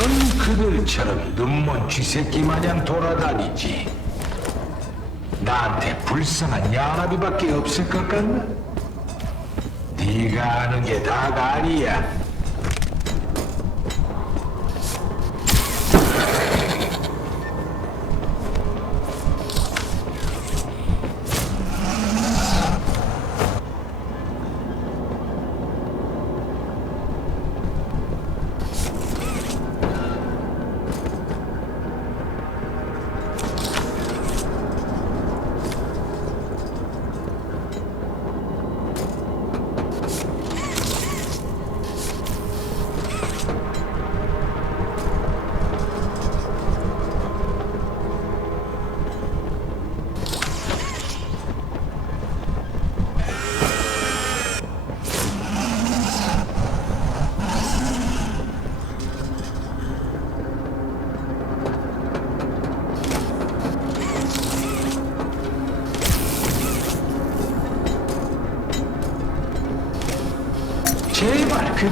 넌 그들처럼 눈먼 쥐새끼 마냥 돌아다니지. 나한테 불쌍한 야나비밖에 없을 것 같나? 네가 아는 게 다가 아니야.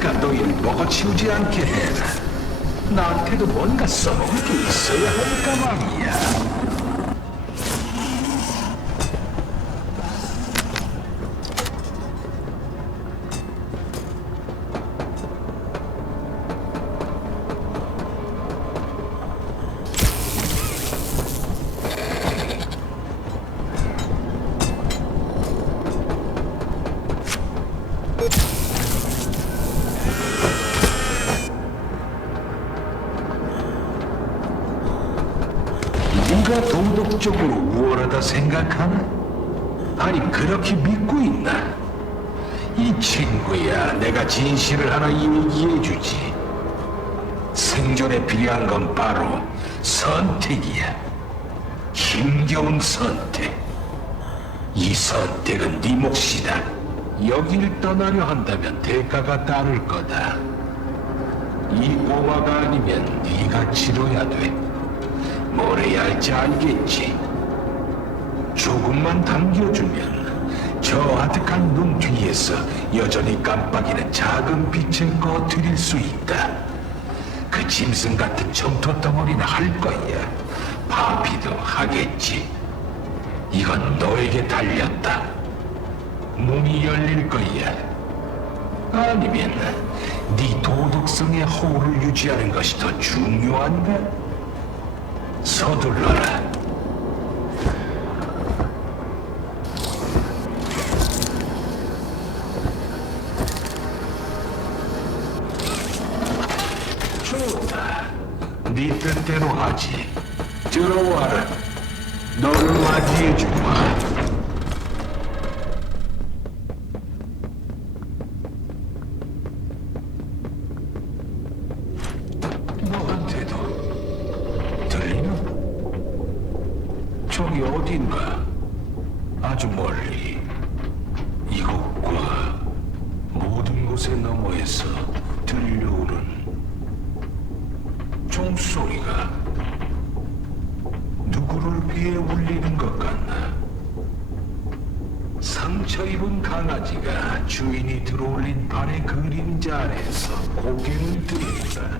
그 감독이를 먹어치우지 않게 해라. 나한테도 뭔가 써먹을 게 있어야 할 가망이야. 네가 도덕적으로 우월하다 생각하나? 아니 그렇게 믿고 있나? 이 친구야 내가 진실을 하나 얘기해 주지. 생존에 필요한 건 바로 선택이야. 힘겨운 선택. 이 선택은 네 몫이다. 여길 떠나려 한다면 대가가 따를 거다. 이 꼬마가 아니면 네가 치러야 돼 뭘 해야 할지 알겠지. 조금만 당겨주면 저 아득한 눈 뒤에서 여전히 깜빡이는 작은 빛을 꺼트릴 수 있다. 그 짐승 같은 점토 덩어리는 할 거야. 파피도 하겠지. 이건 너에게 달렸다. 문이 열릴 거야. 아니면 네 도덕성의 호를 유지하는 것이 더 중요한가? 서둘러라. 좋다. 네 뜻대로 하지. 들어와라. 너를 맞이해주마. 너한테도 들리나? 어딘가 아주 멀리 이곳과 모든 곳의 너머에서 들려오는 종소리가 누구를 위해 울리는 것 같나? 상처 입은 강아지가 주인이 들어올린 발의 그림자 아래서 고개를 들인다.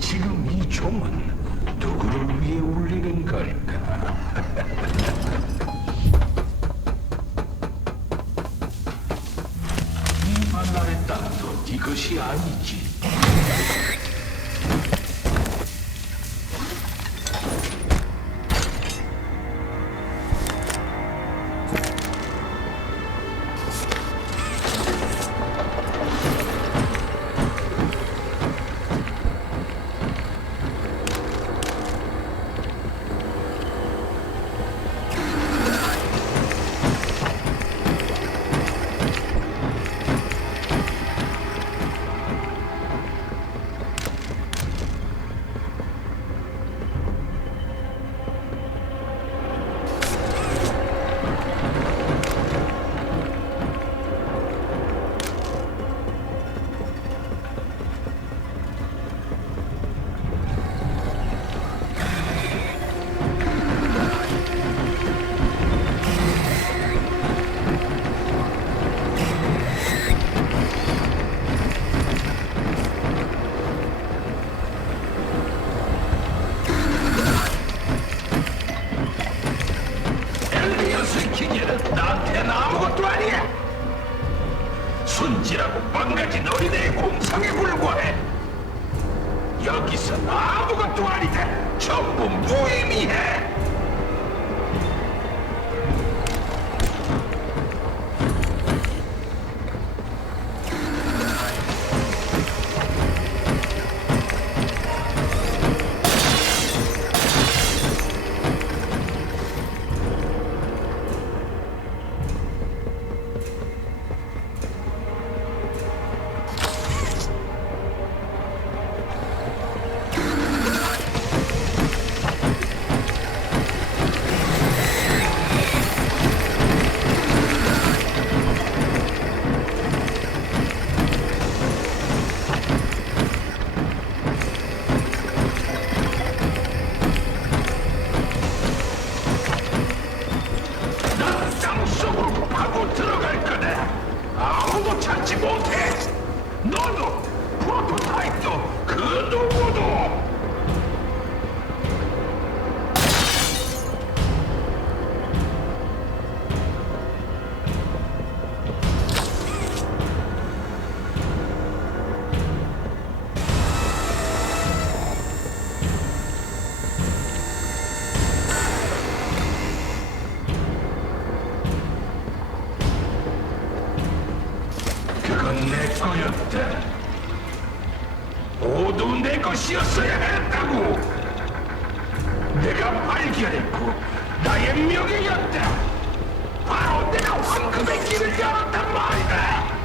지금 이 종은 누구를 위해 울리는 걸까? 이것이 아니지. 시기는 나한테는 아무것도 아니야. 순진하고 빵가진 어린애의 공상에 불과해. 여기서 아무것도 아니다. 전부 무의미해. 너 모두 내 것이었어야 했다고. 내가 발견했고 나의 명예였다. 바로 내가 황금의 길을 열었단 말이다.